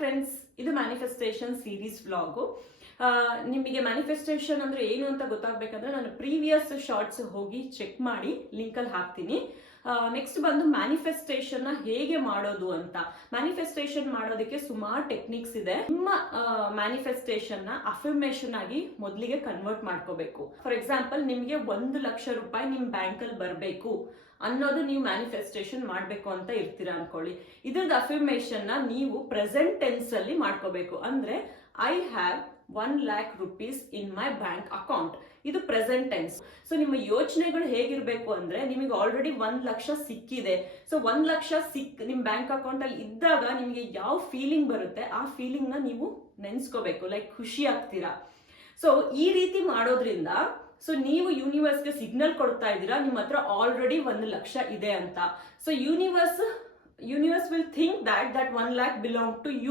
Friends, ಇದು manifestation series vlog. ನಿಮಗೆ manifestation ಅಂದ್ರೆ ಏನು ಅಂತ ಗೊತ್ತಾಗಬೇಕಂದ್ರೆ ನಾನು ಪ್ರೀವಿಯಸ್ ಶಾರ್ಟ್ಸ್ ಹೋಗಿ ಚೆಕ್ ಮಾಡಿ ಲಿಂಕಲ್ಲಿ ಹಾಕ್ತೀನಿ. ನೆಕ್ಸ್ಟ್ ಬಂದು ಮ್ಯಾನಿಫೆಸ್ಟೇಷನ್ ನ ಹೇಗೆ ಮಾಡೋದು ಅಂತ. ಮ್ಯಾನಿಫೆಸ್ಟೇಷನ್ ಮಾಡೋದಕ್ಕೆ ಸುಮಾರು ಟೆಕ್ನಿಕ್ಸ್ ಇದೆ. ನಿಮ್ಮ ಮ್ಯಾನಿಫೆಸ್ಟೇಷನ್ ನ ಅಫರ್ಮೇಷನ್ ಆಗಿ ಮೊದಲಿಗೆ ಕನ್ವರ್ಟ್ ಮಾಡ್ಕೋಬೇಕು. ಫಾರ್ ಎಕ್ಸಾಂಪಲ್, ನಿಮ್ಗೆ 1,00,000 ರೂಪಾಯಿ ನಿಮ್ ಬ್ಯಾಂಕ್ ಅಲ್ಲಿ ಬರಬೇಕು ಅನ್ನೋದು ನೀವು ಮ್ಯಾನಿಫೆಸ್ಟೇಷನ್ ಮಾಡ್ಬೇಕು ಅಂತ ಇರ್ತೀರಾ ಅನ್ಕೊಳ್ಳಿ. ಇದ್ರದ್ದು ಅಫರ್ಮೇಷನ್ ನ ನೀವು ಪ್ರೆಸೆಂಟ್ ಟೆನ್ಸ್ ಅಲ್ಲಿ ಮಾಡ್ಕೋಬೇಕು. ಅಂದ್ರೆ I have 1,00,000 rupees in my bank account. ಇದು ಪ್ರೆಸೆಂಟ್ ಟೆನ್ಸ್. ಸೊ ನಿಮ್ಮ ಯೋಚನೆಗಳು ಹೇಗಿರ್ಬೇಕು ಅಂದ್ರೆ, ನಿಮಗೆ ಆಲ್ರೆಡಿ 1,00,000 ಸಿಕ್ಕಿದೆ. ಸೊ 1,00,000 ನಿಮ್ ಬ್ಯಾಂಕ್ ಅಕೌಂಟ್ ಅಲ್ಲಿ ಇದ್ದಾಗ ನಿಮಗೆ ಯಾವ ಫೀಲಿಂಗ್ ಬರುತ್ತೆ ಆ ಫೀಲಿಂಗ್ ನ ನೀವು ನೆನ್ಸ್ಕೋಬೇಕು. ಲೈಕ್ ಖುಷಿ ಆಗ್ತೀರಾ. ಸೊ ಈ ರೀತಿ ಮಾಡೋದ್ರಿಂದ ಸೊ ನೀವು ಯೂನಿವರ್ಸ್ಗೆ ಸಿಗ್ನಲ್ ಕೊಡ್ತಾ ಇದ್ದೀರಾ ನಿಮ್ಮ ಹತ್ರ ಆಲ್ರೆಡಿ 1,00,000 ಇದೆ ಅಂತ. So universe will think that 1,00,000 belong to you.